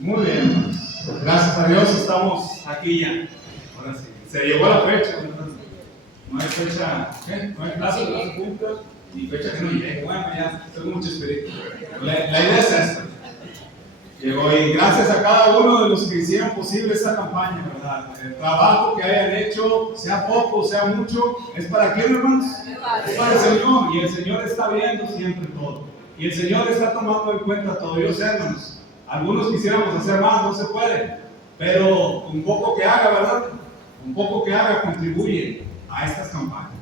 Muy bien, hermanos. Gracias a Dios estamos aquí ya. Ahora sí. Se llegó la fecha, ¿verdad? No hay fecha, ¿qué? No hay plazo que no se cumpla y fecha que no llegue. Bueno, ya tengo mucho espíritu. La idea es esta. Llegó y gracias a cada uno de los que hicieron posible esta campaña, ¿verdad? El trabajo que hayan hecho, sea poco, sea mucho, ¿es para quién, hermanos? Es para el Señor, y el Señor está viendo siempre todo. Y el Señor está tomando en cuenta todo. Yo sé, hermanos, algunos quisiéramos hacer más, no se puede, pero un poco que haga, ¿verdad? Un poco que haga contribuye a estas campañas.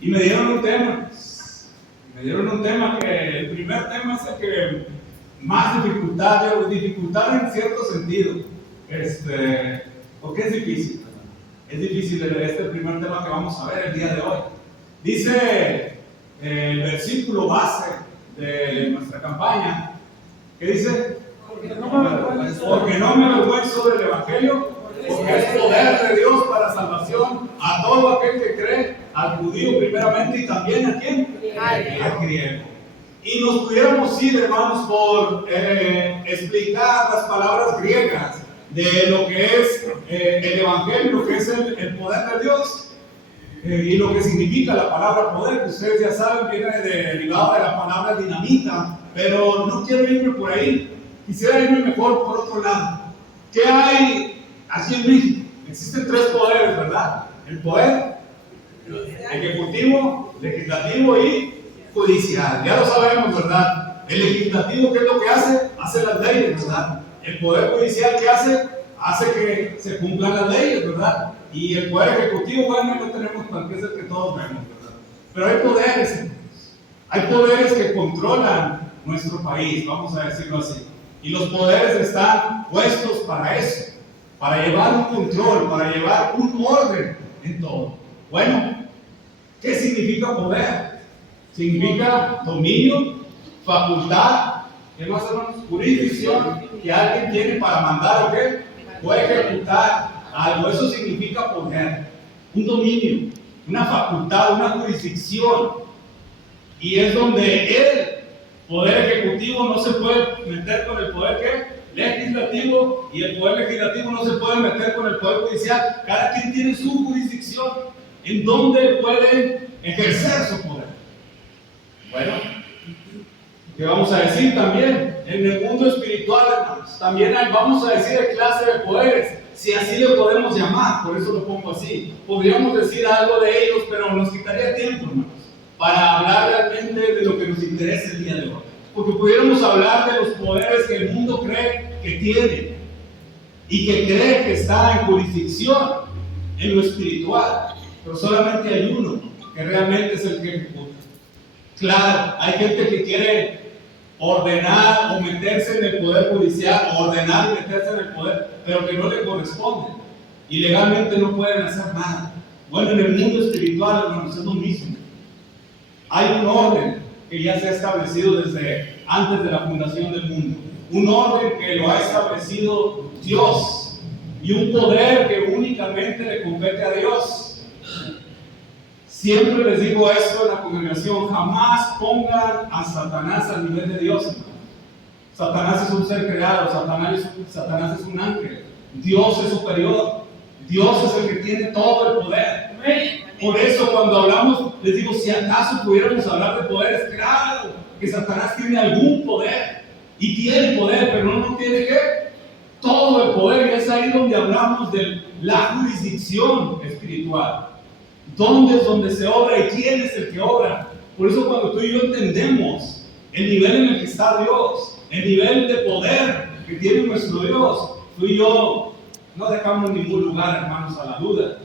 Y me dieron un tema. Que el primer tema es el que más dificultad en cierto sentido. Porque es difícil, ¿verdad? Es difícil este primer tema que vamos a ver el día de hoy. Dice el versículo base de nuestra campaña, ¿qué dice? Porque no me avergüenzo del Evangelio, porque es poder de Dios para salvación a todo aquel que cree, al judío primeramente y también a ¿quién? Al griego. Y nos pudiéramos ir, hermanos, por explicar las palabras griegas de lo que es el Evangelio, lo que es el poder de Dios y lo que significa la palabra poder, que ustedes ya saben, viene derivado de la palabra dinamita, pero no quiero irme por ahí, quisiera irme mejor por otro lado. ¿Qué hay aquí en México? Existen tres poderes, ¿verdad? El poder ejecutivo, legislativo y judicial. Ya lo sabemos, ¿verdad? El legislativo, ¿qué es lo que hace? Hace las leyes, ¿verdad? El poder judicial, ¿qué hace? Hace que se cumplan las leyes, ¿verdad? Y el poder ejecutivo, bueno, no tenemos para qué es el que todos vemos, ¿verdad? Pero hay poderes, hermanos. Hay poderes que controlan nuestro país, vamos a decirlo así. Y los poderes están puestos para eso, para llevar un control, para llevar un orden en todo. Bueno, ¿qué significa poder? Significa dominio, facultad, ¿qué más, hermanos? Jurisdicción que alguien tiene para mandar o qué, o ejecutar algo. Eso significa poder, un dominio, una facultad, una jurisdicción. Y es donde el poder ejecutivo no se puede meter con el poder ¿qué? Legislativo, y el poder legislativo no se puede meter con el poder judicial. Cada quien tiene su jurisdicción en donde pueden ejercer su poder. Bueno, ¿qué vamos a decir también? En el mundo espiritual, hermanos, también hay, vamos a decir, de clase de poderes, si así le podemos llamar, por eso lo pongo así. Podríamos decir algo de ellos, pero nos quitaría tiempo, hermanos, para hablar realmente de lo que nos interesa el día de hoy. Porque pudiéramos hablar de los poderes que el mundo cree que tiene y que cree que está en jurisdicción en lo espiritual, pero solamente hay uno que realmente es el que ejecuta. Claro, hay gente que quiere ordenar o meterse en el poder judicial, ordenar y meterse en el poder, pero que no le corresponde y legalmente no pueden hacer nada. Bueno, en el mundo espiritual, hermanos, es lo mismo. Hay un orden que ya se ha establecido desde antes de la fundación del mundo, un orden que lo ha establecido Dios y un poder que únicamente le compete a Dios. Siempre les digo esto en la congregación: jamás pongan a Satanás al nivel de Dios, hermano. Satanás es un ser creado, Satanás es un ángel. Dios es superior, Dios es el que tiene todo el poder. Por eso cuando hablamos, les digo, si acaso pudiéramos hablar de poderes, claro que Satanás tiene algún poder, y tiene poder, pero no tiene ¿qué? Todo el poder. Y es ahí donde hablamos de la jurisdicción espiritual. ¿Dónde es donde se obra y quién es el que obra? Por eso cuando tú y yo entendemos el nivel en el que está Dios, el nivel de poder que tiene nuestro Dios, tú y yo no dejamos ningún lugar, hermanos, a la duda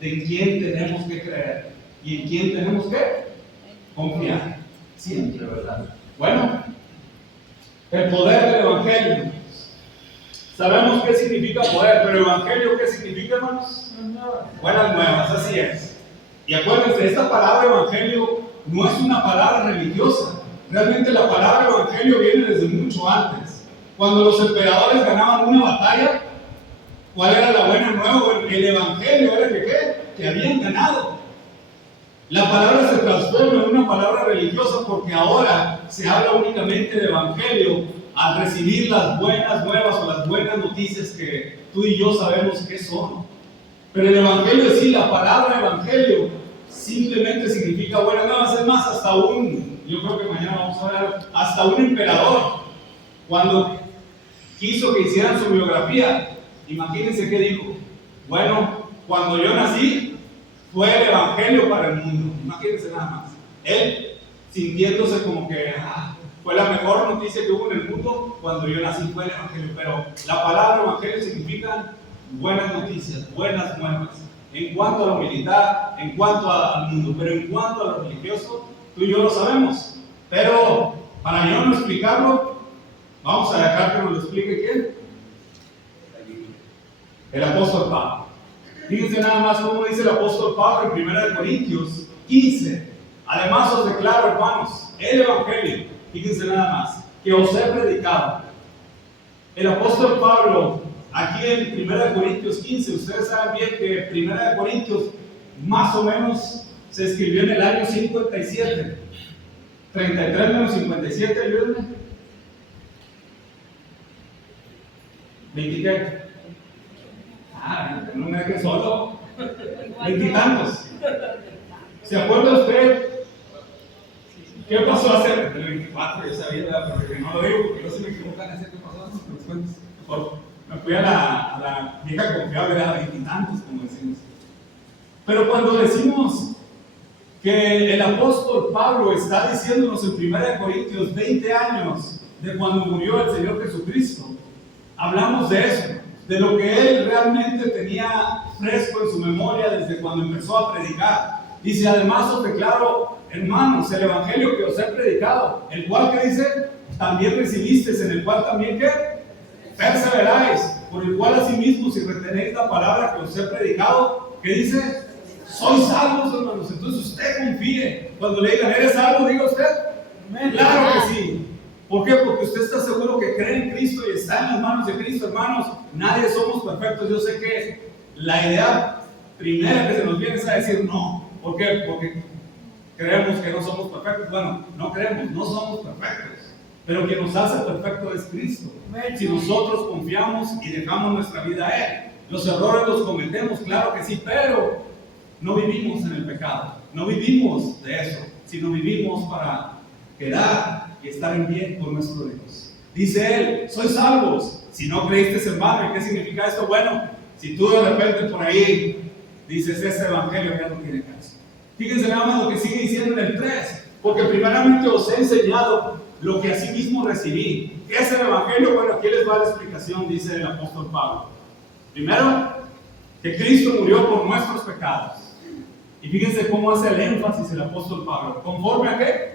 de en quién tenemos que creer y en quién tenemos que confiar. Siempre, ¿verdad? Bueno, el poder del Evangelio. Sabemos qué significa poder, pero el Evangelio, ¿qué significa, hermanos? Buenas nuevas, así es. Y acuérdense, esta palabra evangelio no es una palabra religiosa. Realmente la palabra evangelio viene desde mucho antes. Cuando los emperadores ganaban una batalla, ¿cuál era la buena nueva? El evangelio era que habían ganado. La palabra se transforma en una palabra religiosa porque ahora se habla únicamente de evangelio al recibir las buenas nuevas o las buenas noticias que tú y yo sabemos qué son. Pero el evangelio en sí, la palabra evangelio, simplemente significa buenas nuevas. Es más, yo creo que mañana vamos a ver, hasta un emperador, cuando quiso que hicieran su biografía, imagínense qué dijo. Bueno, cuando yo nací, fue el evangelio para el mundo. Imagínense nada más. Él sintiéndose como que fue la mejor noticia que hubo en el mundo, cuando yo nací fue el evangelio. Pero la palabra evangelio significa buenas noticias, buenas nuevas. En cuanto a la humildad, en cuanto al mundo, pero en cuanto a lo religioso, tú y yo lo sabemos. Pero para yo no explicarlo, vamos a dejar que nos lo explique ¿quién? El apóstol Pablo. Fíjense nada más cómo dice el apóstol Pablo en 1 Corintios 15. Además os declaro, hermanos, el evangelio, fíjense nada más, que os he predicado. El apóstol Pablo, aquí en 1 Corintios 15, ustedes saben bien que 1 Corintios más o menos se escribió en el año 57. 33 menos 57, ayúdenme. 20 qué. No me dejes solo. 20 y tantos. ¿Se acuerda usted qué pasó hace el 24? Yo sabía, pero no lo digo porque yo se me equivocan en qué pasó. Mejor me fui a la vieja confiable de 20 y tantos, como decimos. Pero cuando decimos que el apóstol Pablo está diciéndonos en 1 Corintios 20 años de cuando murió el Señor Jesucristo, hablamos de eso, de lo que él realmente tenía fresco en su memoria desde cuando empezó a predicar. Dice, además os declaro, hermanos, el evangelio que os he predicado, el cual que dice, también recibisteis, en el cual también que perseveráis, por el cual asimismo si retenéis la palabra que os he predicado, que dice, sois salvos, hermanos. Entonces usted confíe. Cuando le digan, ¿eres salvo? Diga usted, claro que sí. ¿Por qué? Porque usted está seguro que cree en Cristo y está en las manos de Cristo, hermanos. Nadie somos perfectos. Yo sé que la idea primera que se nos viene es a decir no. ¿Por qué? Porque creemos que no somos perfectos. Bueno, no creemos, no somos perfectos. Pero quien nos hace perfecto es Cristo. Si nosotros confiamos y dejamos nuestra vida a Él. Los errores los cometemos, claro que sí, pero no vivimos en el pecado. No vivimos de eso, sino vivimos para quedar y estar en bien con nuestro Dios. Dice él, sois salvos si no creíste en vano. ¿Y qué significa esto? Bueno, si tú de repente por ahí dices, ese evangelio ya no tiene caso. Fíjense nada más lo que sigue diciendo en el 3, porque primeramente os he enseñado lo que asimismo recibí. ¿Qué es el evangelio? Bueno, aquí les va la explicación, dice el apóstol Pablo. Primero, que Cristo murió por nuestros pecados. Y fíjense cómo hace el énfasis el apóstol Pablo. ¿Conforme a qué?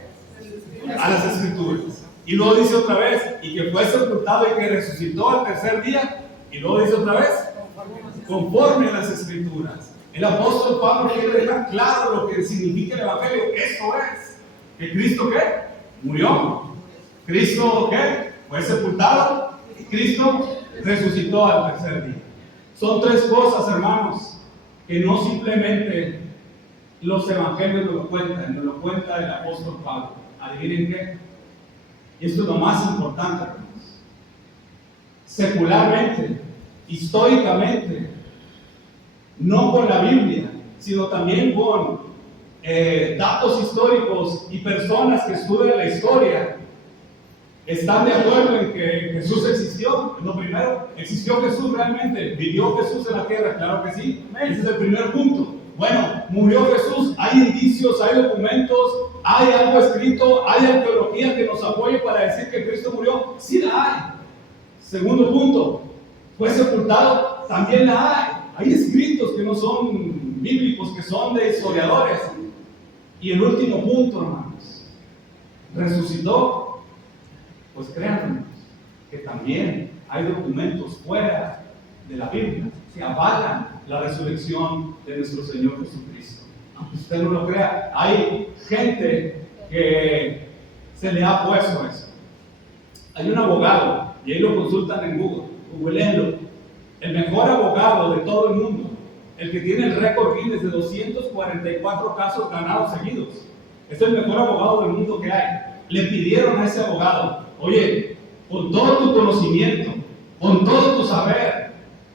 A las Escrituras. Y luego dice otra vez, y que fue sepultado y que resucitó al tercer día. Y luego dice otra vez, conforme a las Escrituras. El apóstol Pablo quiere dejar claro lo que significa el evangelio. Esto es, que Cristo ¿qué? Murió. Cristo ¿qué? Fue sepultado. Y Cristo resucitó al tercer día. Son tres cosas, hermanos, que no simplemente los evangelios nos lo cuenta el apóstol Pablo. ¿Adivinen qué? Y esto es lo más importante, hermanos. Secularmente, históricamente, no con la Biblia, sino también con datos históricos y personas que estudian la historia, están de acuerdo en que Jesús existió. Lo primero, ¿existió Jesús realmente? ¿Vivió Jesús en la tierra? Claro que sí. Ese es el primer punto. Bueno, murió Jesús, hay indicios, hay documentos, hay algo escrito, hay arqueología que nos apoye para decir que Cristo murió. Sí la hay. Segundo punto, fue sepultado, también la hay. Hay escritos que no son bíblicos, que son de historiadores. Y el último punto, hermanos, resucitó. Pues créanme que también hay documentos fuera de la Biblia que avalan la resurrección de nuestro Señor Jesucristo. Aunque usted no lo crea, hay gente que se le ha puesto eso. Hay un abogado, y ahí lo consultan en Google, googleenlo, el mejor abogado de todo el mundo, el que tiene el récord Guinness de 244 casos ganados seguidos. Es el mejor abogado del mundo que hay. Le pidieron a ese abogado, oye, con todo tu conocimiento, con todo tu saber.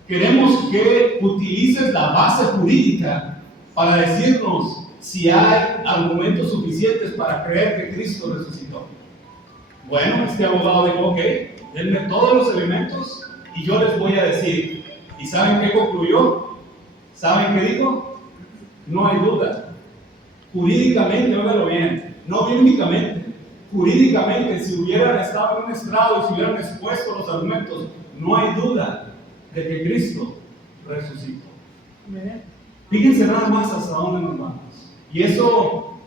Queremos que utilices la base jurídica para decirnos si hay argumentos suficientes para creer que Cristo resucitó. Bueno, este abogado dijo, ok, denme todos los elementos y yo les voy a decir. ¿Y saben qué concluyó? ¿Saben qué dijo? No hay duda. Jurídicamente, óigalo bien, no bíblicamente, jurídicamente, si hubieran estado en un estrado y si hubieran expuesto los argumentos, no hay duda de que Cristo resucitó. Fíjense nada más hasta dónde nos vamos. Y eso,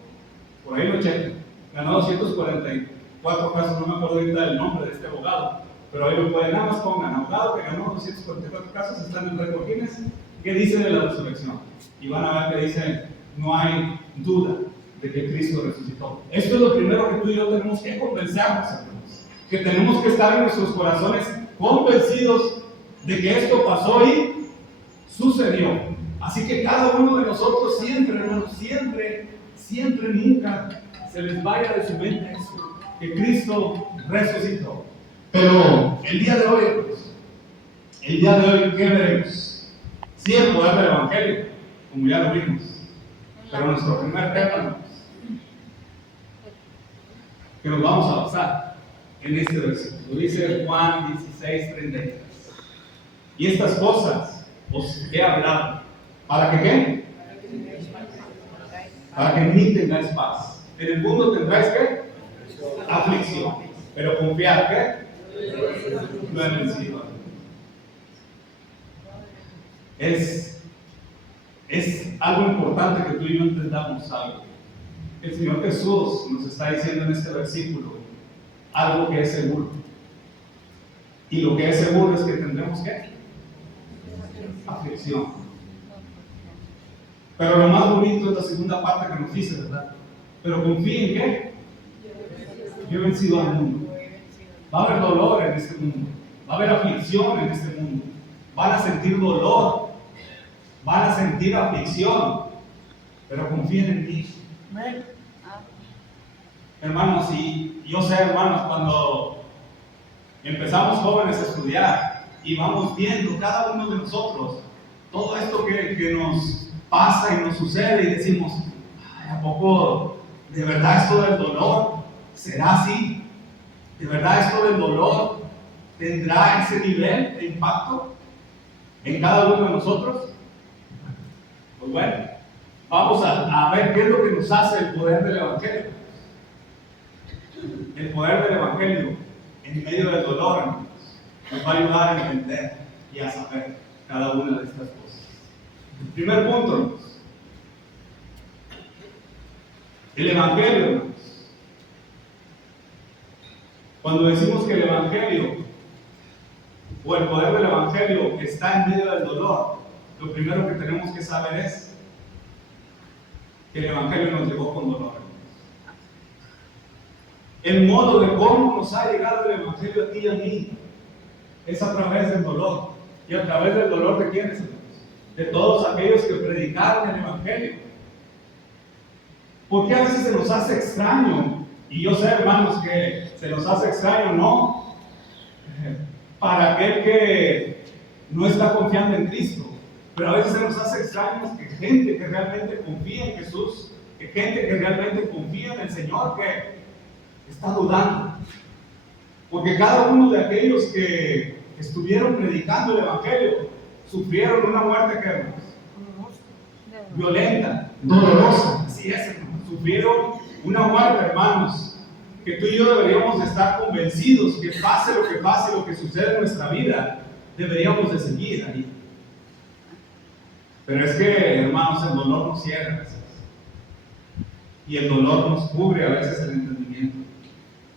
por ahí lo chequen. Ganó 244 casos, no me acuerdo ahorita del nombre de este abogado, pero ahí lo pueden, nada más pongan, abogado que ganó 244 casos, están en récord Guinness. ¿Qué dice de la resurrección? Y van a ver que dice, no hay duda de que Cristo resucitó. Esto es lo primero que tú y yo tenemos que convencernos, hermanos. Que tenemos que estar en nuestros corazones convencidos de que esto pasó y sucedió. Así que cada uno de nosotros siempre, hermanos, siempre, nunca se les vaya de su mente esto, que Cristo resucitó. Pero el día de hoy, ¿qué veremos? Sí, el poder del Evangelio, como ya lo vimos. Pero nuestro primer tema, hermanos, que nos vamos a basar en este versículo. Dice Juan 16:33. Y estas cosas os he hablado. ¿Para que qué? Para que en mí tengáis paz. En el mundo tendráis ¿qué? Aflicción. Pero confiad, ¿qué? Lo he vencido. Es algo importante que tú y yo entendamos algo. El Señor Jesús nos está diciendo en este versículo algo que es seguro. Y lo que es seguro es que tendremos ¿qué? Aflicción. Pero lo más bonito es la segunda parte que nos dice, ¿verdad? Pero confíen ¿qué? Yo he vencido al mundo. Va a haber dolor en este mundo. Va a haber aflicción en este mundo. Van a sentir dolor. Van a sentir aflicción. Pero confíen en mí. Hermanos, y yo sé, hermanos, cuando empezamos jóvenes a estudiar y vamos viendo cada uno de nosotros todo esto que nos pasa y nos sucede y decimos, ¿a poco de verdad esto del dolor será así? ¿De verdad esto del dolor tendrá ese nivel de impacto en cada uno de nosotros? Pues bueno, vamos a ver qué es lo que nos hace el poder del Evangelio. El poder del Evangelio en medio del dolor, hermanos, nos va a ayudar a entender y a saber cada una de estas cosas. Primer punto, hermanos. El Evangelio, hermanos. Cuando decimos que el Evangelio o el poder del Evangelio está en medio del dolor, lo primero que tenemos que saber es que el Evangelio nos llegó con dolor. El modo de cómo nos ha llegado el Evangelio a ti y a mí es a través del dolor. ¿Y a través del dolor de quiénes, hermanos? De todos aquellos que predicaron el Evangelio. Porque a veces se nos hace extraño, y yo sé, hermanos, que se nos hace extraño, ¿no? Para aquel que no está confiando en Cristo. Pero a veces se nos hace extraño que gente que realmente confía en Jesús, que gente que realmente confía en el Señor, que está dudando. Porque cada uno de aquellos que estuvieron predicando el Evangelio sufrieron una muerte que hermanos, violenta, dolorosa. Así es, hermanos. Sufrieron una muerte, hermanos, que tú y yo deberíamos de estar convencidos que pase, lo que sucede en nuestra vida, deberíamos de seguir ahí. Pero es que, hermanos, el dolor nos ciega a veces. Y el dolor nos cubre a veces el entendimiento.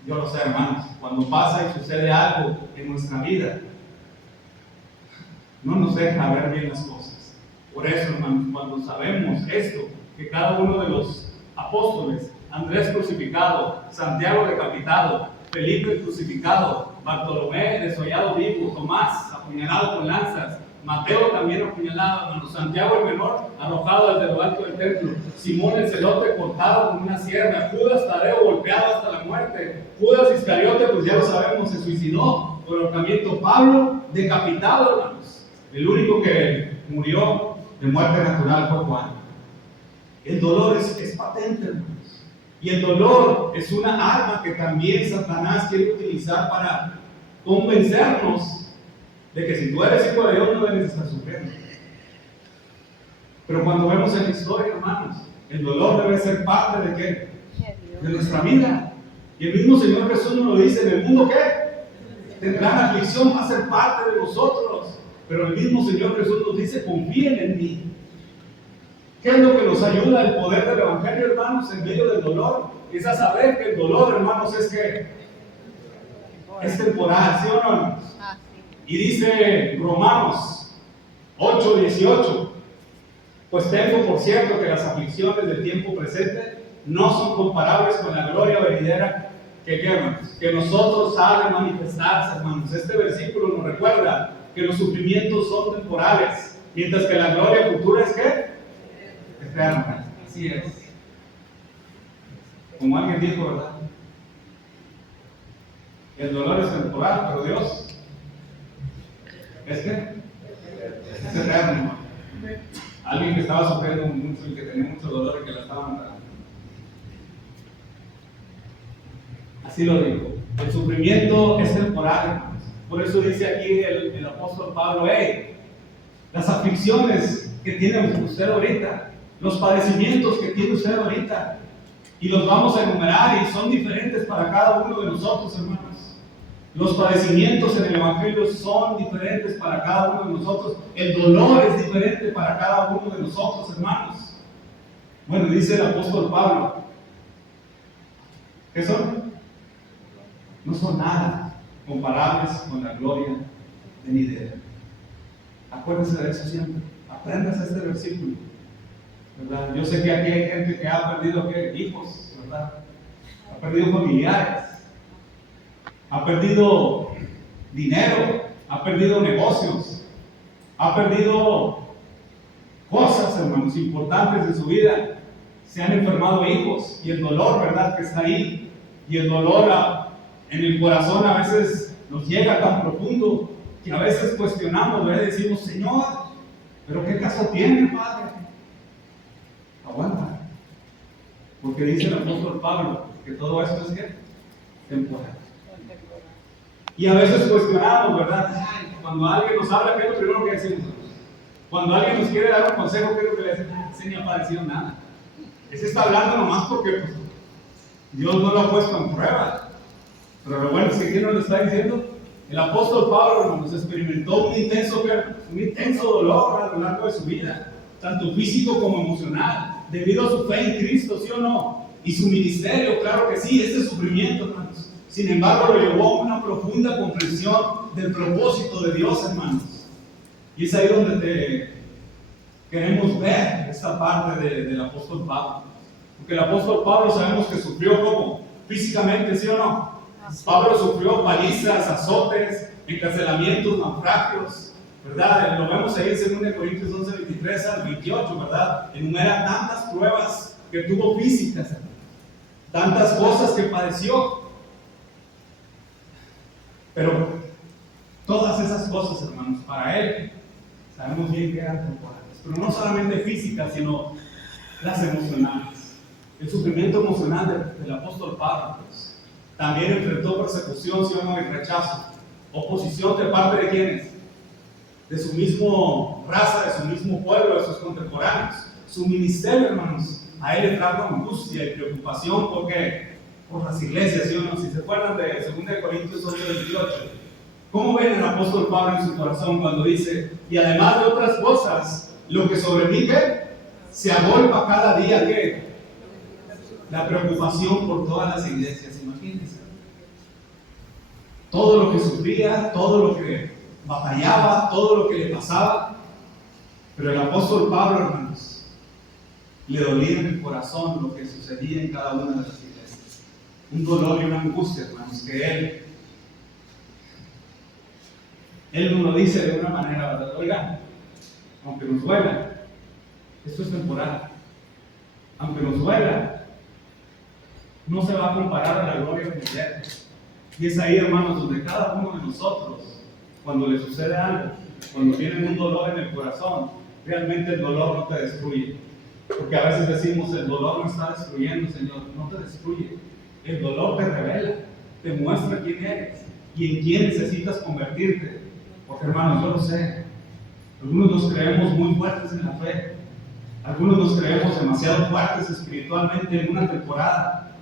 Yo lo sé, hermanos, cuando pasa y sucede algo en nuestra vida, no nos deja ver bien las cosas. Por eso, hermanos, cuando sabemos esto, que cada uno de los apóstoles, Andrés crucificado, Santiago decapitado, Felipe crucificado, Bartolomé desollado vivo, Tomás apuñalado con lanzas, Mateo también apuñalado, hermano. Santiago el menor arrojado desde lo alto del templo. Simón el celote cortado con una sierra. Judas Tadeo golpeado hasta la muerte. Judas Iscariote, pues ya lo sabemos, se suicidó por ahorcamiento. Pablo decapitado, hermanos. El único que murió de muerte natural fue Juan. El dolor es patente, hermanos. Y el dolor es una arma que también Satanás quiere utilizar para convencernos de que si tú eres hijo de Dios no debes estar sufriendo. Pero cuando vemos en la historia, hermanos, el dolor debe ser parte de ¿qué? De nuestra vida. Y el mismo Señor Jesús nos lo dice: en el mundo ¿qué? Tendrán aflicción, va a ser parte de nosotros. Pero el mismo Señor Jesús nos dice: confíen en mí. ¿Qué es lo que nos ayuda el poder del Evangelio, hermanos, en medio del dolor? Es a saber que el dolor, hermanos, es que es temporal, ¿sí o no, hermanos? Y dice Romanos 8:18: pues tengo por cierto que las aflicciones del tiempo presente no son comparables con la gloria venidera que nosotros ha de manifestarse, hermanos. Este versículo nos recuerda que los sufrimientos son temporales, mientras que la gloria futura es ¿qué? Eterna. Así es. Como alguien dijo, ¿verdad? El dolor es temporal, pero Dios es que es eterno. Alguien que estaba sufriendo mucho y que tenía mucho dolor y que la estaba matando. Así lo digo. El sufrimiento es temporal, hermanos. Por eso dice aquí el apóstol Pablo: hey, las aflicciones que tiene usted ahorita, los padecimientos que tiene usted ahorita, y los vamos a enumerar y son diferentes para cada uno de nosotros, hermanos. Los padecimientos en el Evangelio son diferentes para cada uno de nosotros. El dolor es diferente para cada uno de nosotros, hermanos. Bueno, dice el apóstol Pablo, ¿qué son? No son nada comparables con la gloria venidera. Acuérdense de eso siempre. Apréndase este versículo, ¿verdad? Yo sé que aquí hay gente que ha perdido hijos, ¿verdad? Ha perdido familiares, ha perdido dinero, ha perdido negocios, ha perdido cosas, hermanos, importantes de su vida. Se han enfermado hijos y el dolor, ¿verdad?, que está ahí. Y el dolor en el corazón a veces nos llega tan profundo que a veces cuestionamos, ¿verdad? Y decimos: Señor, ¿pero qué caso tiene, Padre? Aguanta. Porque dice el apóstol Pablo que todo esto es ¿qué? Temporal. Y a veces cuestionamos, ¿verdad? Ay, cuando alguien nos habla, ¿qué es lo primero que decimos? Cuando alguien nos quiere dar un consejo, ¿qué es lo que le decimos? Ese ni ha padecido nada. Ese está hablando nomás porque pues, Dios no lo ha puesto en prueba. Pero lo bueno es que ¿quién nos lo está diciendo? El apóstol Pablo, hermanos, experimentó un intenso dolor a lo largo de su vida, tanto físico como emocional, debido a su fe en Cristo, ¿sí o no? Y su ministerio, claro que sí, este sufrimiento, hermanos. Sin embargo, lo llevó a una profunda comprensión del propósito de Dios, hermanos. Y es ahí donde queremos ver esta parte del apóstol Pablo. Porque el apóstol Pablo sabemos que sufrió como físicamente, ¿sí o no? Pablo sufrió palizas, azotes, encarcelamientos, naufragios, ¿verdad? Lo vemos ahí en 2 Corintios 11, 23 al 28, ¿verdad? Enumera tantas pruebas que tuvo físicas, tantas cosas que padeció. Pero todas esas cosas, hermanos, para él, sabemos bien que eran temporales. Pero no solamente físicas, sino las emocionales. El sufrimiento emocional del apóstol Pablo, pues, también enfrentó persecución, sí o no, y rechazo. Oposición de parte de ¿quiénes? De su mismo raza, de su mismo pueblo, de sus contemporáneos. Su ministerio, hermanos, a él le trajo angustia y preocupación porque por las iglesias, ¿sí o no? Si se acuerdan de 2 Corintios 8, 28, ¿cómo ven el apóstol Pablo en su corazón cuando dice: y además de otras cosas, lo que sobre mí ¿qué? Se agolpa cada día ¿qué? La preocupación por todas las iglesias, imagínense. Todo lo que sufría, todo lo que batallaba, todo lo que le pasaba. Pero el apóstol Pablo, hermanos, le dolía en el corazón lo que sucedía en cada una de las iglesias. Un dolor y una angustia, hermanos, que él Él nos lo dice de una manera, ¿verdad? Oigan, aunque nos duela, esto es temporal. Aunque nos duela, no se va a comparar a la gloria venidera. Y es ahí, hermanos, donde cada uno de nosotros, cuando le sucede algo, cuando tiene un dolor en el corazón, realmente el dolor no te destruye. Porque a veces decimos, el dolor me está destruyendo, Señor. No te destruye. El dolor te revela, te muestra quién eres y en quién necesitas convertirte. Porque, hermanos, yo lo sé. Algunos nos creemos muy fuertes en la fe. Algunos nos creemos demasiado fuertes espiritualmente en una temporada.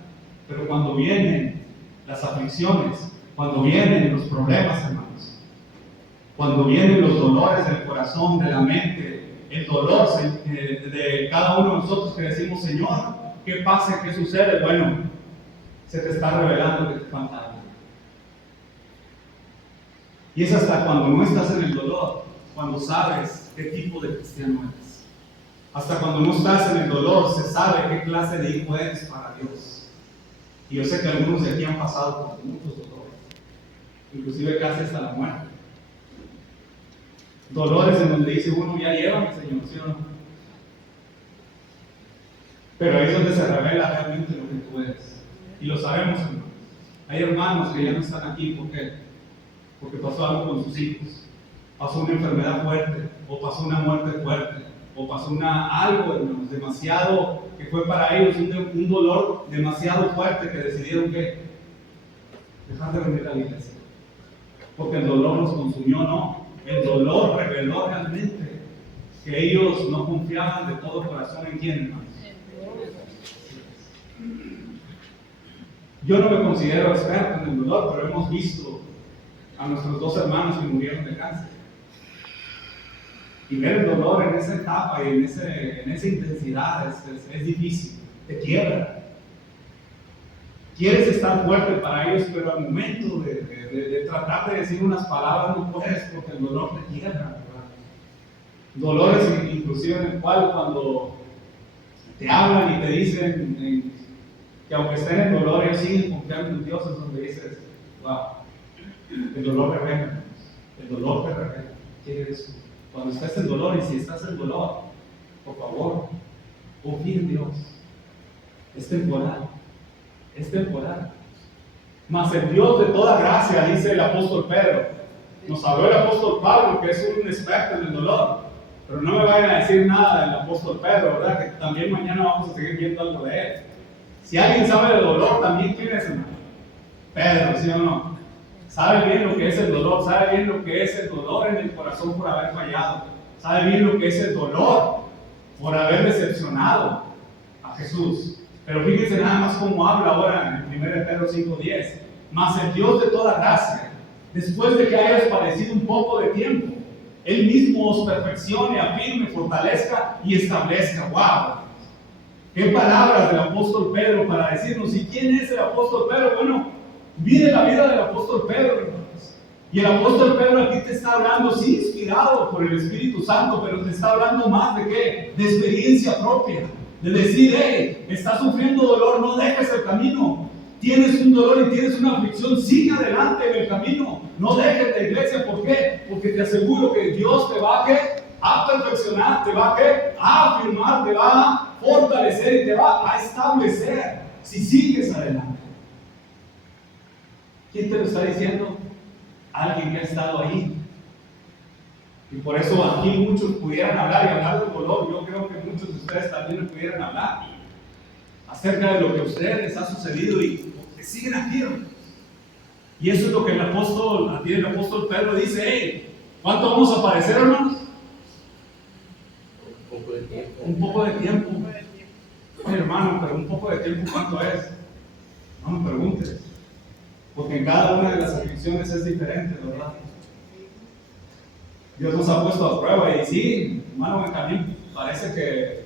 Pero cuando vienen las aflicciones, cuando vienen los problemas, hermanos, cuando vienen los dolores del corazón, de la mente, el dolor de cada uno de nosotros que decimos, Señor, ¿qué pasa? ¿Qué sucede? Bueno, se te está revelando que te falta algo. Y es hasta cuando no estás en el dolor, cuando sabes qué tipo de cristiano eres. Hasta cuando no estás en el dolor, se sabe qué clase de hijo eres para Dios. Y yo sé que algunos de aquí han pasado por muchos dolores, inclusive casi hasta la muerte. Dolores en donde dice uno, ya llévame, Señor, ¿sí o no? Pero ahí es donde se revela realmente lo que tú eres. Y lo sabemos, hermanos. Hay hermanos que ya no están aquí, ¿por qué? Porque pasó algo con sus hijos. Pasó una enfermedad fuerte, o pasó una muerte fuerte, o pasó algo, hermanos, demasiado, que fue para ellos un dolor demasiado fuerte que decidieron que dejar de venir a la iglesia. Porque el dolor los consumió, no. El dolor reveló realmente que ellos no confiaban de todo corazón en quién, hermanos. Yo no me considero experto en el dolor, pero hemos visto a nuestros dos hermanos que murieron de cáncer. Y ver el dolor en esa etapa y en esa intensidad es difícil, te quiebra. Quieres estar fuerte para ellos, pero al momento de tratar de decir unas palabras no puedes porque el dolor te quiebra, ¿verdad? Dolores inclusive en el cual cuando te hablan y te dicen que aunque estén en dolor ellos siguen confiando en Dios, es donde dices, wow, el dolor revela, el dolor te revela, ¿quién eres tú? Cuando estés en dolor, y si estás en dolor, por favor, confía en Dios. Es temporal. Es temporal. Mas el Dios de toda gracia, dice el apóstol Pedro. Nos habló el apóstol Pablo, que es un experto en el dolor. Pero no me vayan a decir nada del apóstol Pedro, ¿verdad? Que también mañana vamos a seguir viendo algo de él. Si alguien sabe de dolor, también ¿quién es, hermano? Pedro, ¿sí o no? Sabe bien lo que es el dolor, sabe bien lo que es el dolor en el corazón por haber fallado, sabe bien lo que es el dolor por haber decepcionado a Jesús. Pero fíjense nada más cómo habla ahora en 1 Pedro 5:10. Mas el Dios de toda gracia, después de que hayas padecido un poco de tiempo, Él mismo os perfeccione, afirme, fortalezca y establezca. ¡Wow! ¡Qué palabras del apóstol Pedro para decirnos! ¿Y quién es el apóstol Pedro? Bueno, mire la vida del apóstol Pedro, hermanos. Y el apóstol Pedro aquí te está hablando, sí, inspirado por el Espíritu Santo, pero te está hablando más de qué? De experiencia propia. De decir, hey, estás sufriendo dolor, no dejes el camino. Tienes un dolor y tienes una aflicción, sigue adelante en el camino. No dejes la iglesia, ¿por qué? Porque te aseguro que Dios te va a perfeccionar, te va a afirmar, te va a fortalecer y te va a establecer si sigues adelante. ¿Quién te lo está diciendo? Alguien que ha estado ahí. Y por eso aquí muchos pudieran hablar y hablar del dolor. Yo creo que muchos de ustedes también lo pudieran hablar acerca de lo que a ustedes ha sucedido y que siguen aquí. Y eso es lo que el apóstol Pedro dice. Hey, ¿cuánto vamos a padecer, hermanos? Un poco de tiempo. Un poco de tiempo. Oye, hermano, pero un poco de tiempo, ¿cuánto es? No me preguntes. Porque en cada una de las aflicciones es diferente, ¿verdad? Dios nos ha puesto a prueba y sí, hermano, también parece que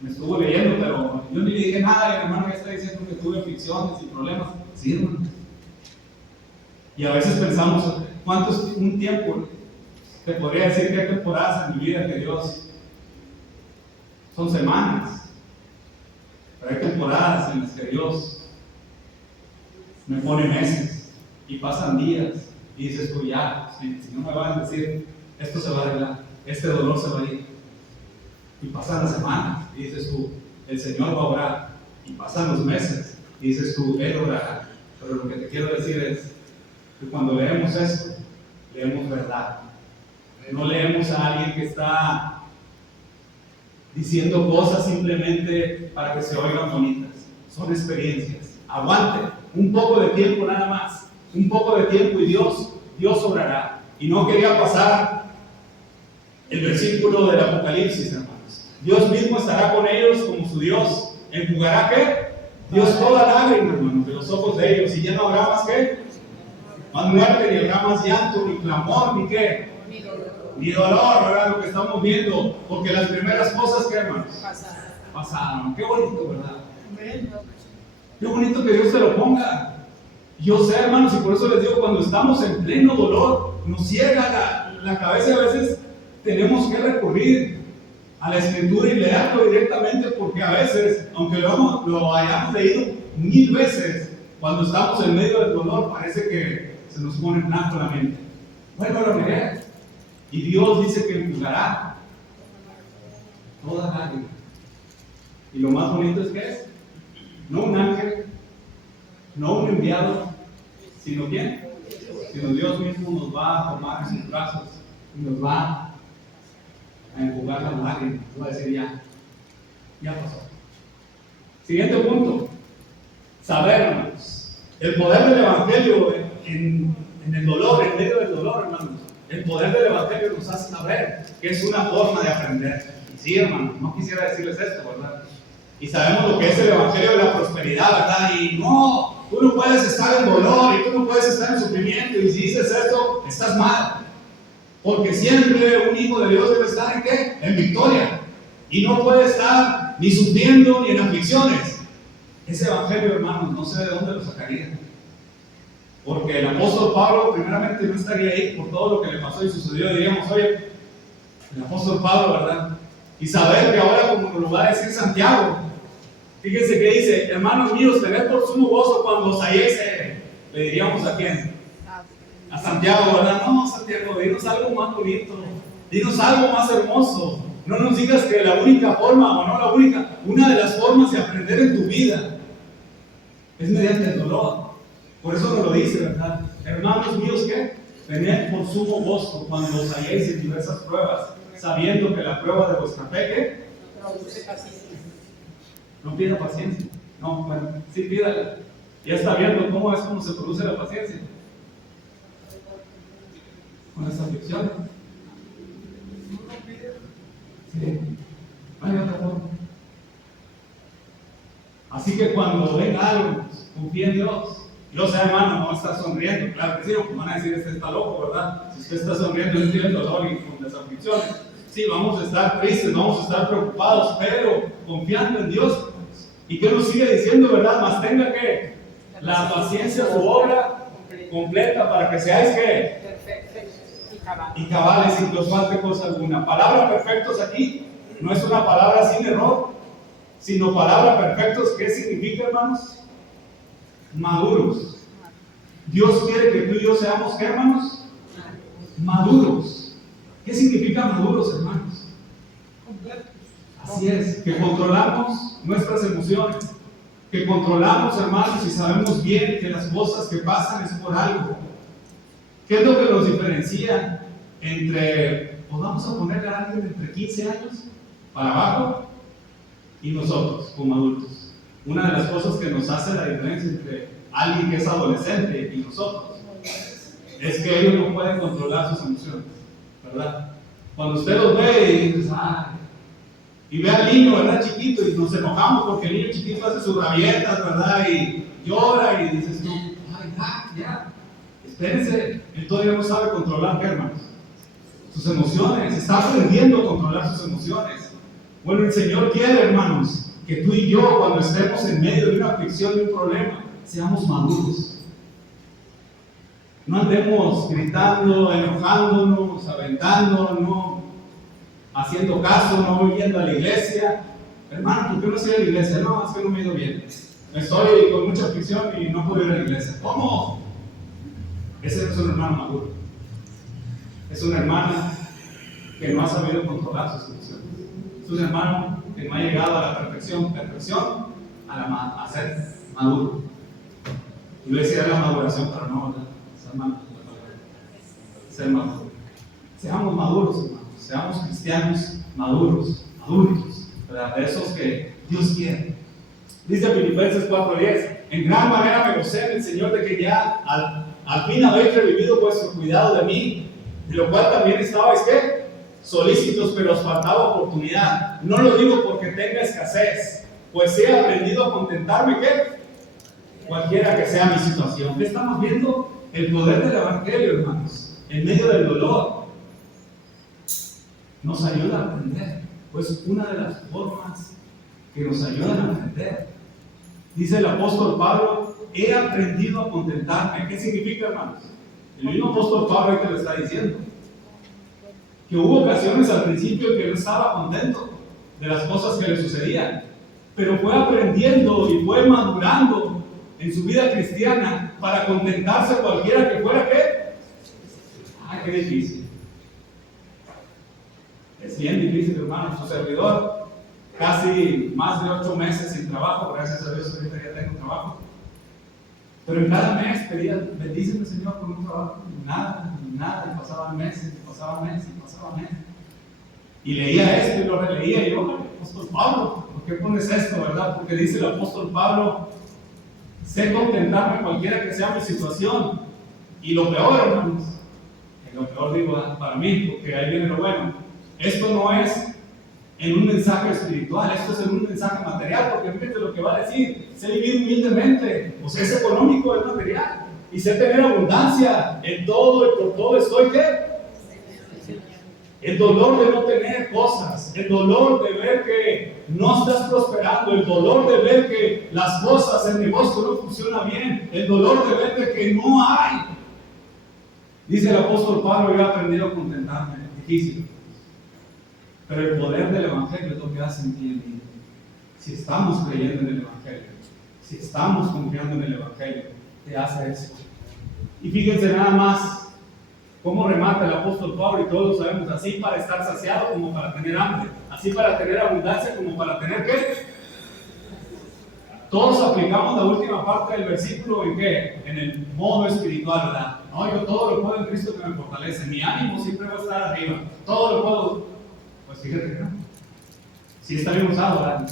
me estuvo leyendo, pero yo ni le dije nada y el hermano ya está diciendo que tuve aflicciones y problemas. Sí, hermano. Y a veces pensamos, ¿cuánto es un tiempo? Te podría decir que hay temporadas en mi vida que Dios son semanas, pero hay temporadas en las que Dios me pone meses y pasan días Y dices tú, ya, si no me van a decir, esto se va a arreglar, este dolor se va a ir. Y pasan las semanas, y dices tú, el Señor va a orar. Y pasan los meses, y dices tú, Él orará. Pero lo que te quiero decir es que cuando leemos esto, leemos verdad. No leemos a alguien que está diciendo cosas simplemente para que se oigan bonitas. Son experiencias. Aguante un poco de tiempo nada más. Un poco de tiempo y Dios obrará. Y no quería pasar el versículo del Apocalipsis, hermanos. Dios mismo estará con ellos como su Dios. ¿Enjugará qué? Dios toda lágrima, hermanos, de los ojos de ellos. Y ya no habrá más qué. Más muerte, ni habrá más llanto, ni clamor, ni qué. Ni dolor, ¿verdad? Lo que estamos viendo. Porque las primeras cosas, ¿qué, hermanos? Pasaron. Qué bonito, ¿verdad? Qué bonito que Dios te lo ponga. Yo sé, hermanos, y por eso les digo, cuando estamos en pleno dolor, nos ciega la cabeza y a veces tenemos que recurrir a la Escritura y leerlo directamente, porque a veces, aunque lo hayamos leído 1000 veces, cuando estamos en medio del dolor, parece que se nos pone en blanco la mente. Bueno, lo leer. Y Dios dice que enjugará toda lágrima. Y lo más bonito es que es, no un ángel, no un enviado, sino ¿quién? Sino Dios mismo nos va a tomar en sus brazos y nos va a enjugar las lágrimas. Va a decir ya pasó. Siguiente punto. Saber, hermanos, el poder del Evangelio en el dolor, en medio del dolor, hermanos. El poder del Evangelio nos hace saber que es una forma de aprender. Y sí, hermanos, no quisiera decirles esto, ¿verdad? Y sabemos lo que es el Evangelio de la prosperidad, ¿verdad? Y no, tú no puedes estar en dolor y tú no puedes estar en sufrimiento. Y si dices esto, estás mal. Porque siempre un hijo de Dios debe estar ¿en qué? En victoria. Y no puede estar ni sufriendo ni en aflicciones. Ese Evangelio, hermanos, no sé de dónde lo sacaría. Porque el apóstol Pablo, primeramente, no estaría ahí por todo lo que le pasó y sucedió. Diríamos, oye, el apóstol Pablo, ¿verdad? Y saber que ahora, como nos lo va a decir Santiago, fíjense que dice, hermanos míos, tened por sumo gozo cuando os halléis, le diríamos a quién, a Santiago, ¿verdad? No, Santiago, dinos algo más bonito, dinos algo más hermoso. No nos digas que la única forma, o no la única, una de las formas de aprender en tu vida es mediante el dolor. Por eso nos lo dice, ¿verdad? Hermanos míos, ¿qué? Tened por sumo gozo cuando os halléis en diversas pruebas, sabiendo que la prueba de vuestra fe, ¿qué? Produce paciencia. No pida paciencia. No, bueno, sí pídala. Ya está viendo cómo es como se produce la paciencia. Con las aflicciones. Sí. Hay otra forma. Así que cuando venga algo, confía en Dios. Yo sé, hermano, no está sonriendo. Claro que sí, van a decir, este está loco, ¿verdad? Si usted está sonriendo, es el dolor y con las aflicciones. Sí, vamos a estar tristes, vamos a estar preocupados, pero confiando en Dios. ¿Y qué nos sigue diciendo, verdad? Más tenga que la paciencia su obra completa para que seáis que y cabales sin que os falte cosa alguna. Palabra perfectos aquí no es una palabra sin error, sino palabra perfectos. ¿Qué significa, hermanos? Maduros. Dios quiere que tú y yo seamos, ¿qué, hermanos? Maduros. ¿Qué significa maduros, hermanos? Así es, que controlamos nuestras emociones, que controlamos, hermanos, y sabemos bien que las cosas que pasan es por algo. ¿Qué es lo que nos diferencia entre, pues vamos a ponerle a alguien entre 15 años para abajo y nosotros como adultos? Una de las cosas que nos hace la diferencia entre alguien que es adolescente y nosotros es que ellos no pueden controlar sus emociones, ¿verdad? Cuando usted los ve y dices, y ve al niño, ¿verdad? Chiquito, y nos enojamos porque el niño chiquito hace sus rabietas, ¿verdad? Y llora y dices tú, ya, espérense, él todavía no sabe controlar, ¿qué, hermanos? Sus emociones, está aprendiendo a controlar sus emociones. Bueno, el Señor quiere, hermanos, que tú y yo, cuando estemos en medio de una aflicción, de un problema, seamos maduros. No andemos gritando, enojándonos, aventándonos, haciendo caso, no yendo a la iglesia. Hermano, ¿por qué no estoy a la iglesia? No, es que no me he ido bien. Estoy con mucha aflicción y no puedo ir a la iglesia. ¿Cómo? Ese no es un hermano maduro. Es una hermana que no ha sabido controlar sus emociones. Es un hermano que no ha llegado a la perfección a ser maduro. Y yo decía la maduración, pero no, ser maduro. Seamos maduros, hermanos. Seamos cristianos maduros, adultos, ¿verdad? De esos que Dios quiere. Dice Filipenses 4:10: en gran manera me gocé en el Señor de que ya al fin habéis revivido vuestro cuidado de mí, de lo cual también estabais, ¿qué? Solícitos, pero os faltaba oportunidad. No lo digo porque tenga escasez, pues he aprendido a contentarme, ¿qué? Cualquiera que sea mi situación. ¿Qué estamos viendo? El poder del Evangelio, hermanos, en medio del dolor. Nos ayuda a aprender. Pues una de las formas que nos ayudan a aprender. Dice el apóstol Pablo: he aprendido a contentarme. ¿Qué significa, hermanos? El mismo apóstol Pablo ahí te lo está diciendo. Que hubo ocasiones al principio en que no estaba contento de las cosas que le sucedían, pero fue aprendiendo y fue madurando en su vida cristiana para contentarse cualquiera que fuera, ¿qué? ¡Ay, qué difícil! Es bien difícil, hermano. Su servidor, casi más de 8 meses sin trabajo. Gracias a Dios ahorita ya tengo trabajo. Pero en cada mes pedía: bendíceme, Señor, con un trabajo. Nada, y pasaban meses, y leía esto y lo releía, y yo: apóstol Pablo, ¿por qué pones esto, verdad? Porque dice el apóstol Pablo: sé contentarme cualquiera que sea mi situación. Y lo peor, hermanos, lo peor digo para mí, porque ahí viene lo bueno, esto no es en un mensaje espiritual, esto es en un mensaje material, porque fíjate lo que va a decir: sé vivir humildemente, o sea, es económico, es material, y sé tener abundancia en todo, y por todo estoy, ¿qué? El dolor de no tener cosas, el dolor de ver que no estás prosperando, el dolor de ver que las cosas, el negocio no funciona bien, el dolor de ver de que no hay. Dice el apóstol Pablo: yo he aprendido a contentarme. Es difícil, pero el poder del Evangelio es lo que hace en ti y en mí. Si estamos creyendo en el Evangelio, si estamos confiando en el Evangelio, te hace eso. Y fíjense nada más cómo remata el apóstol Pablo, y todos lo sabemos: así para estar saciado como para tener hambre, así para tener abundancia como para tener, ¿qué? Todos aplicamos la última parte del versículo en ¿qué? En el modo espiritual, ¿verdad? No, yo todo lo puedo en Cristo que me fortalece, mi ánimo siempre va a estar arriba, todo lo puedo. Pues fíjate que no. Sí está bien usado, ¿verdad?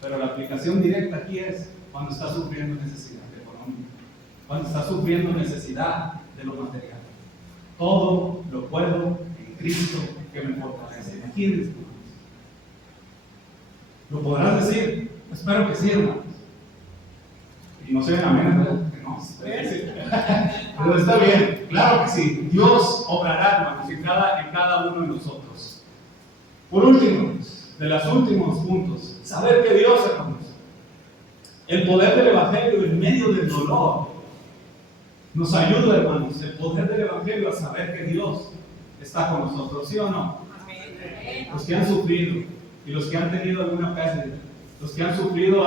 Pero la aplicación directa aquí es cuando estás sufriendo necesidad económica, cuando estás sufriendo necesidad de lo material. Todo lo puedo en Cristo que me fortalece. Aquí en este. ¿Lo podrás decir? Espero que sí, hermanos. Y no se ven amén, ¿verdad? Que no. Pero está bien, claro que sí. Dios obrará, hermanos, en cada uno de nosotros. Por último, de los últimos puntos, saber que Dios, hermanos, el poder del Evangelio en medio del dolor, nos ayuda, hermanos, el poder del Evangelio a saber que Dios está con nosotros, ¿sí o no? Los que han sufrido y los que han tenido alguna pérdida, los que han sufrido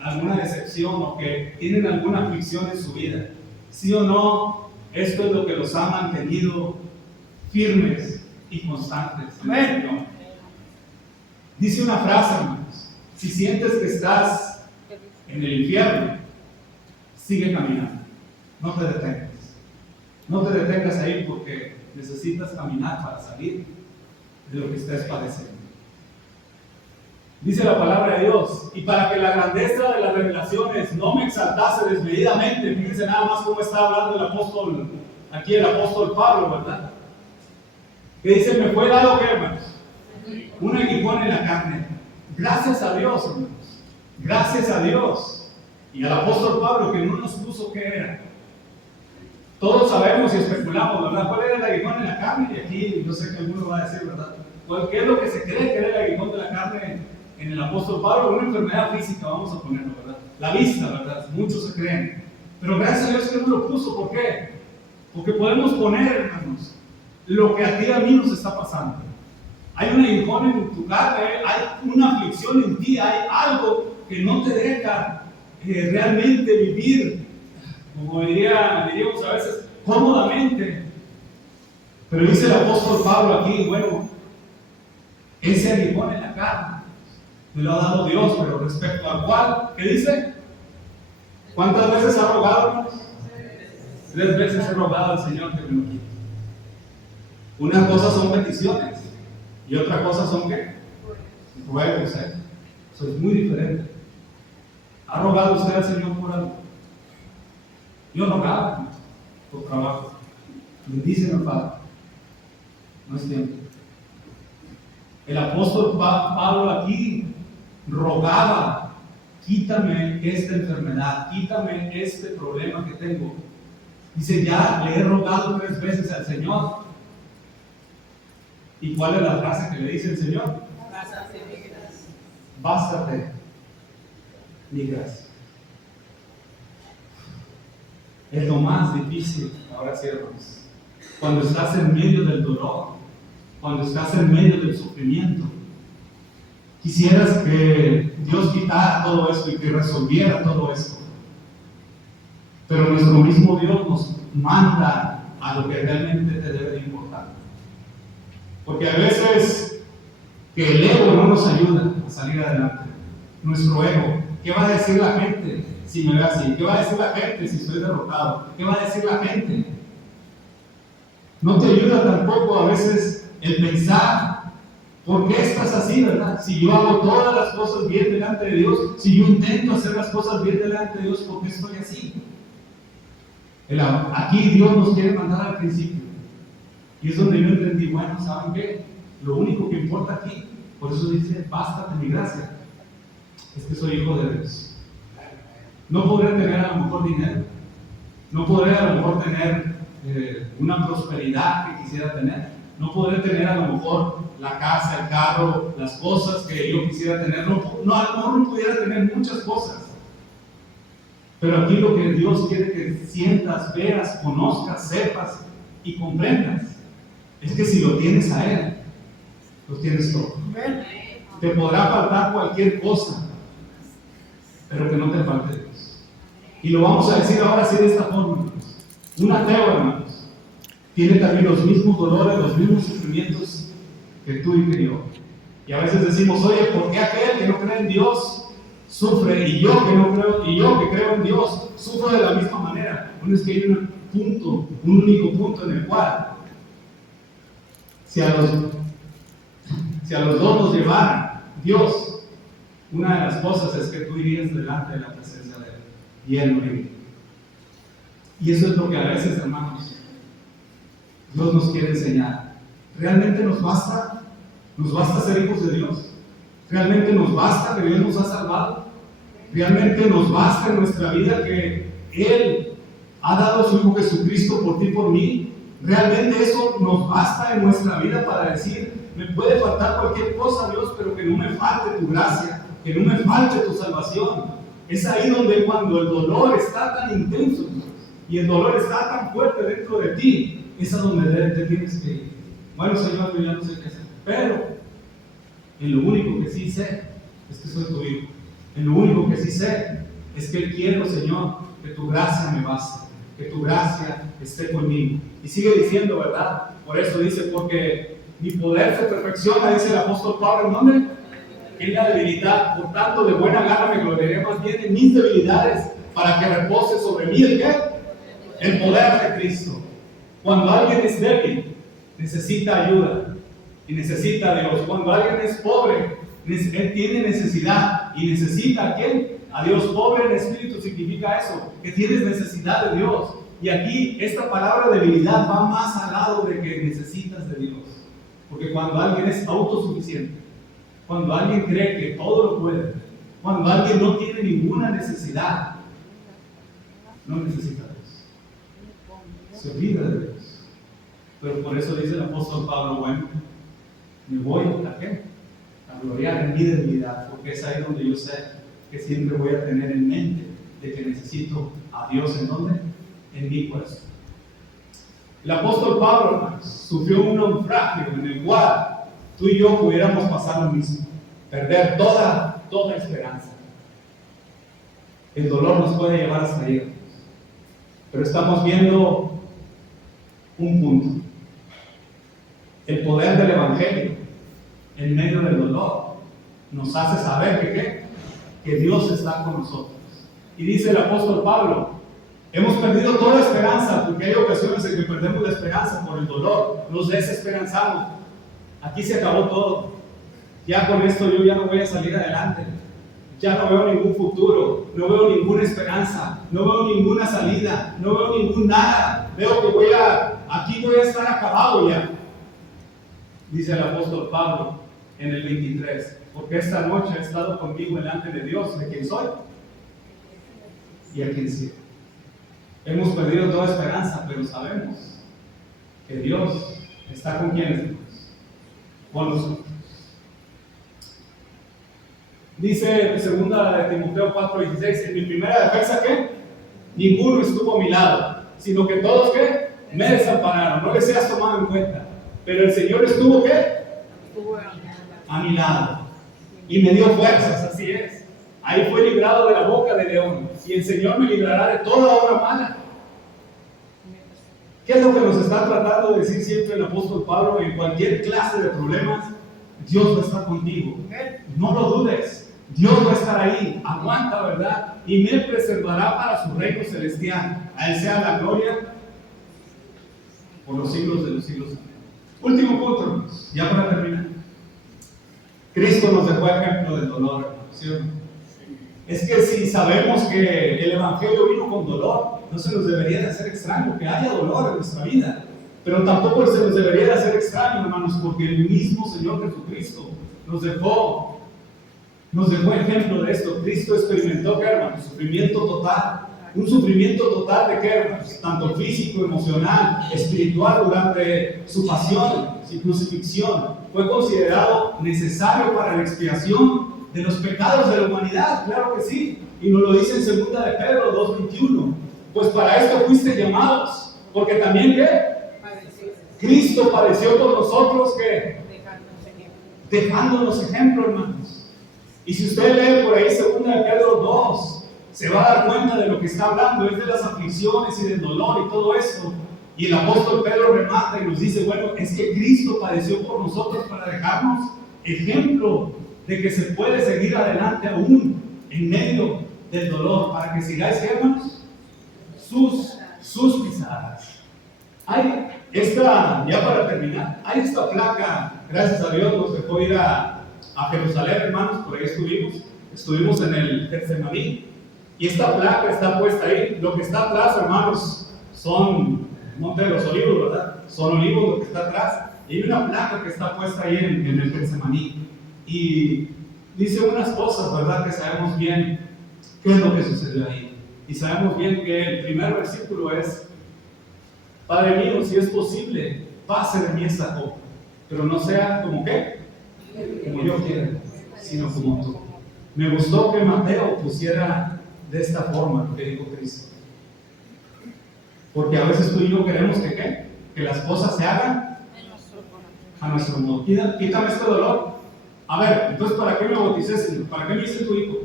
alguna decepción o que tienen alguna aflicción en su vida, ¿sí o no? Esto es lo que los ha mantenido firmes y constantes en el Señor. Dice una frase, hermanos: si sientes que estás en el infierno, sigue caminando. No te detengas. No te detengas ahí, porque necesitas caminar para salir de lo que estés padeciendo. Dice la palabra de Dios: y para que la grandeza de las revelaciones no me exaltase desmedidamente. Fíjense nada más cómo está hablando el apóstol Pablo, ¿verdad? Que dice: me fue dado, ¿qué, hermanos? Un aguijón en la carne. Gracias a Dios, hermanos. Gracias a Dios. Y al apóstol Pablo, que no nos puso qué era. Todos sabemos y especulamos, ¿verdad? ¿Cuál era el aguijón en la carne? Y aquí yo sé que alguno va a decir, ¿verdad? ¿Qué es lo que se cree que era el aguijón de la carne en el apóstol Pablo? Una enfermedad física, vamos a ponerlo, ¿verdad? La vista, ¿verdad? Muchos se creen. Pero gracias a Dios que no lo puso. ¿Por qué? Porque podemos poner, hermanos, lo que a ti y a mí nos está pasando. Hay un aguijón en tu carne, hay una aflicción en ti, hay algo que no te deja realmente vivir como diríamos a veces, cómodamente. Pero dice el apóstol Pablo aquí, bueno, ese aguijón en la carne me lo ha dado Dios, pero respecto al cual, ¿qué dice? ¿Cuántas veces ha rogado, hermanos? 3 veces he rogado al Señor que me lo quite. Una cosa son peticiones y otra cosa son ¿qué? Ruegos. Eso es muy diferente. ¿Ha rogado usted al Señor por algo? Yo rogaba por trabajo. Bendíceme, Padre. No es tiempo. El apóstol Pablo aquí rogaba: quítame esta enfermedad, quítame este problema que tengo. Dice: ya le he rogado 3 veces al Señor. ¿Y cuál es la frase que le dice el Señor? Bástate mi gracia. Bástate mi gracia. Es lo más difícil, ahora sí, hermanos. Cuando estás en medio del dolor, cuando estás en medio del sufrimiento, quisieras que Dios quitara todo esto y que resolviera todo esto. Pero nuestro mismo Dios nos manda a lo que realmente te debe de importar. Porque a veces que el ego no nos ayuda a salir adelante. Nuestro ego. ¿Qué va a decir la gente si me ve así? ¿Qué va a decir la gente si estoy derrotado? ¿Qué va a decir la gente? No te ayuda tampoco a veces el pensar: ¿por qué estás así, verdad? Si yo hago todas las cosas bien delante de Dios, si yo intento hacer las cosas bien delante de Dios, ¿por qué estoy así? Aquí Dios nos quiere mandar al principio. Y es donde yo entendí: bueno, ¿saben qué? Lo único que importa aquí, por eso dice: bástate mi gracia, es que soy hijo de Dios. No podré tener a lo mejor dinero, no podré a lo mejor tener una prosperidad que quisiera tener, no podré tener a lo mejor la casa, el carro, las cosas que yo quisiera tener, a lo mejor no pudiera tener muchas cosas. Pero aquí lo que Dios quiere que sientas, veas, conozcas, sepas y comprendas es que si lo tienes a Él, lo tienes todo. Te podrá faltar cualquier cosa, pero que no te falte Dios. Y lo vamos a decir ahora sí de esta forma, hermanos. Un ateo, hermanos, tiene también los mismos dolores, los mismos sufrimientos que tú y que yo. Y a veces decimos: oye, ¿por qué aquel que no cree en Dios sufre y yo que no creo, y yo que creo en Dios sufro de la misma manera? Bueno, es que hay un único punto en el cual, si a los dos nos llevara Dios, una de las cosas es que tú irías delante de la presencia de Él y Él no iría. Y eso es lo que a veces, hermanos, Dios nos quiere enseñar. ¿Realmente nos basta? ¿Nos basta ser hijos de Dios? ¿Realmente nos basta que Dios nos ha salvado? ¿Realmente nos basta en nuestra vida que Él ha dado a su Hijo Jesucristo por ti y por mí? ¿Realmente eso nos basta en nuestra vida para decir: me puede faltar cualquier cosa, Dios, pero que no me falte tu gracia, que no me falte tu salvación? Es ahí donde, cuando el dolor está tan intenso y el dolor está tan fuerte dentro de ti, es a donde te tienes que ir. Bueno, Señor, yo ya no sé qué hacer, pero en lo único que sí sé es que soy tu hijo. En lo único que sí sé es que quiero, Señor, que tu gracia me baste, que tu gracia esté conmigo. Y sigue diciendo, ¿verdad? Por eso dice: porque mi poder se perfecciona, dice el apóstol Pablo, ¿en dónde? En la debilidad. Por tanto, de buena gana me gloriaré más bien en mis debilidades, para que repose sobre mí ¿el qué? El poder de Cristo. Cuando alguien es débil, necesita ayuda y necesita a Dios. Cuando alguien es pobre, él tiene necesidad y necesita ¿a quién? A Dios. Pobre en espíritu significa eso, que tienes necesidad de Dios. Y aquí esta palabra debilidad va más al lado de que necesitas de Dios. Porque cuando alguien es autosuficiente, cuando alguien cree que todo lo puede, cuando alguien no tiene ninguna necesidad, no necesita a Dios. Se olvida de Dios. Pero por eso dice el apóstol Pablo: bueno, me voy ¿a qué? A gloriar en mi debilidad, porque es ahí donde yo sé que siempre voy a tener en mente de que necesito a Dios. ¿En dónde? En mi corazón. El apóstol Pablo, hermanos, sufrió un naufragio en el cual tú y yo pudiéramos pasar lo mismo, perder toda esperanza. El dolor nos puede llevar hasta ahí. Pero estamos viendo un punto. El poder del Evangelio en medio del dolor nos hace saber que Dios está con nosotros. Y dice el apóstol Pablo, hemos perdido toda esperanza, porque hay ocasiones en que perdemos la esperanza por el dolor, nos desesperanzamos. Aquí se acabó todo. Ya con esto yo ya no voy a salir adelante. Ya no veo ningún futuro, no veo ninguna esperanza, no veo ninguna salida, no veo ningún nada. Veo que aquí voy a estar acabado ya. Dice el apóstol Pablo en el 23, porque esta noche ha estado conmigo delante de Dios, de quien soy y a quien sirvo. Hemos perdido toda esperanza, pero sabemos que Dios está con quienes, con nosotros. Dice segunda de Timoteo 4:16, en mi primera defensa que ninguno estuvo a mi lado, sino que todos que me desampararon, no les seas tomado en cuenta. Pero el Señor estuvo a mi lado y me dio fuerzas, así es. Ahí fue librado de la boca del león, y el Señor me librará de toda obra mala. ¿Qué es lo que nos está tratando de decir siempre el apóstol Pablo? En cualquier clase de problemas, Dios va a estar contigo. No lo dudes. Dios va a estar ahí, aguanta, ¿verdad? Y me preservará para su reino celestial. A Él sea la gloria por los siglos de los siglos. Amén. Último punto, hermanos, ya para terminar. Cristo nos dejó ejemplo del dolor, hermanos, ¿sí o no? Es que si sabemos que el Evangelio vino con dolor, no se nos debería de hacer extraño que haya dolor en nuestra vida. Pero tampoco se nos debería de hacer extraño, hermanos, porque el mismo Señor Jesucristo nos dejó ejemplo de esto. Cristo experimentó, ¿qué, hermanos? Sufrimiento total. Un sufrimiento total de qué, hermanos? Tanto físico, emocional, espiritual durante su pasión, su crucifixión. Fue considerado necesario para la expiación de los pecados de la humanidad, claro que sí. Y nos lo dice en 2 de Pedro 2:21. Pues para esto fuiste llamados, porque también ¿qué? Cristo padeció por nosotros, ¿qué? Dejándonos ejemplo, hermanos. Y si usted lee por ahí 2 de Pedro 2, se va a dar cuenta de lo que está hablando, es de las aflicciones y del dolor y todo esto. Y el apóstol Pedro remata y nos dice, bueno, es que Cristo padeció por nosotros para dejarnos ejemplo de que se puede seguir adelante aún en medio del dolor, para que sigáis, hermanos, sus pisadas. Hay esta, ya para terminar, hay esta placa, gracias a Dios nos dejó ir a Jerusalén, hermanos, por ahí estuvimos en el Getsemaní, y esta placa está puesta ahí. Lo que está atrás, hermanos, son Monte de los Olivos, ¿verdad? Son olivos lo que está atrás, y hay una placa que está puesta ahí en el Getsemaní, y dice unas cosas, ¿verdad? Que sabemos bien qué es lo que sucedió ahí, y sabemos bien que el primer versículo es: Padre mío, si es posible, pase de mí esta copa, pero no sea como qué, como yo quiero, sino como tú. Me gustó que Mateo pusiera de esta forma lo que dijo Cristo, porque a veces tú y yo queremos que las cosas se hagan a nuestro modo. Quítame este dolor. A ver, entonces ¿para qué me bauticé, Señor? ¿Para qué me hice tu hijo?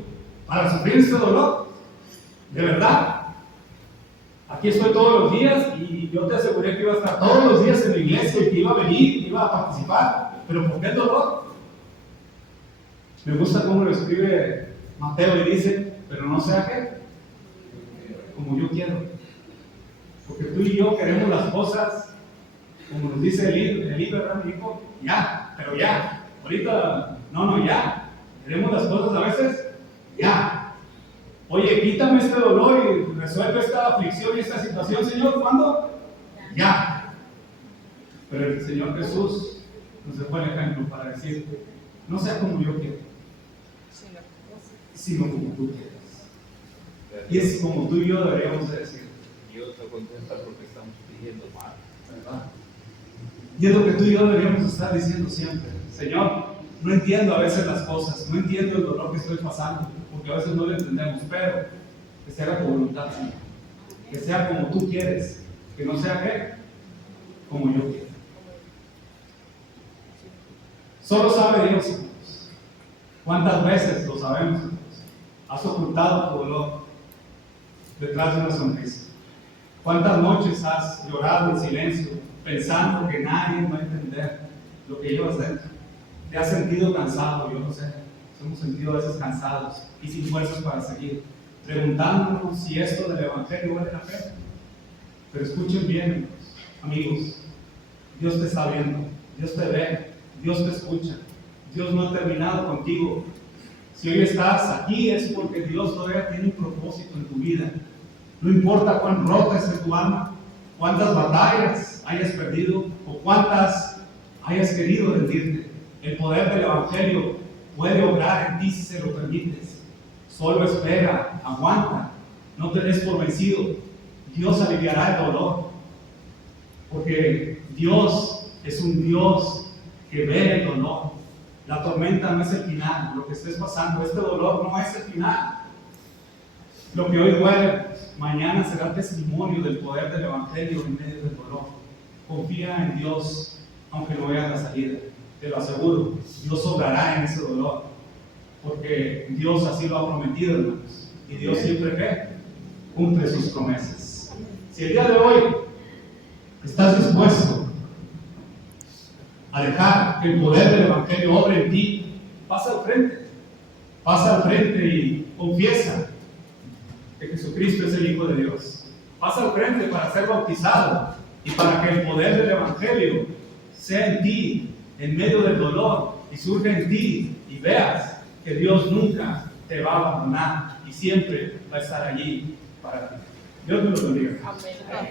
¿Para sufrir este dolor? ¿De verdad? Aquí estoy todos los días y yo te aseguré que iba a estar todos los días en la iglesia y que iba a venir, que iba a participar. ¿Pero por qué el dolor? Me gusta cómo lo escribe Mateo y dice, pero no sea qué, como yo quiero. Porque tú y yo queremos las cosas, como nos dice el libro, ¿verdad, mi hijo? Ya, pero ya. Ahorita, no, ya. Queremos las cosas a veces, ya. Oye, quítame este dolor y resuelve esta aflicción y esta situación, Señor. ¿Cuándo? Ya. Pero el Señor Jesús nos dejó el ejemplo para decir, no sea como yo quiero, sino como tú quieres. Y es como tú y yo deberíamos decir. Dios no contesta porque estamos pidiendo mal, ¿verdad? Y es lo que tú y yo deberíamos estar diciendo siempre. Señor, no entiendo a veces las cosas, no entiendo el dolor que estoy pasando, porque a veces no lo entendemos, pero que se haga tu voluntad, Señor. Que sea como tú quieres, que no sea ¿qué? Como yo quiero. Solo sabe Dios, hermanos. ¿Cuántas veces lo sabemos, hermanos? Has ocultado tu dolor detrás de una sonrisa. ¿Cuántas noches has llorado en silencio, pensando que nadie va a entender lo que llevas dentro? ¿Te has sentido cansado? Yo no sé. Nos hemos sentido a veces cansados y sin fuerzas para seguir, preguntándonos si esto del Evangelio vale la pena. Pero escuchen bien, amigos. Dios te está viendo, Dios te ve, Dios te escucha. Dios no ha terminado contigo. Si hoy estás aquí es porque Dios todavía tiene un propósito en tu vida. No importa cuán rota esté tu alma, cuántas batallas hayas perdido o cuántas hayas querido rendirte. El poder del Evangelio puede obrar en ti si se lo permites. Solo espera, aguanta, no te des por vencido. Dios aliviará el dolor, porque Dios es un Dios que ve el dolor. La tormenta no es el final, lo que estés pasando, este dolor no es el final. Lo que hoy duele, mañana será testimonio del poder del Evangelio en medio del dolor. Confía en Dios, aunque no veas la salida. Te lo aseguro, Dios obrará en ese dolor, porque Dios así lo ha prometido, hermanos. Y Dios siempre cumple sus promesas. Si el día de hoy estás dispuesto a dejar que el poder del Evangelio obre en ti, pasa al frente y confiesa que Jesucristo es el Hijo de Dios. Pasa al frente para ser bautizado y para que el poder del Evangelio sea en ti, en medio del dolor, y surja en ti y veas que Dios nunca te va a abandonar y siempre va a estar allí para ti. Dios me lo bendiga. Amén.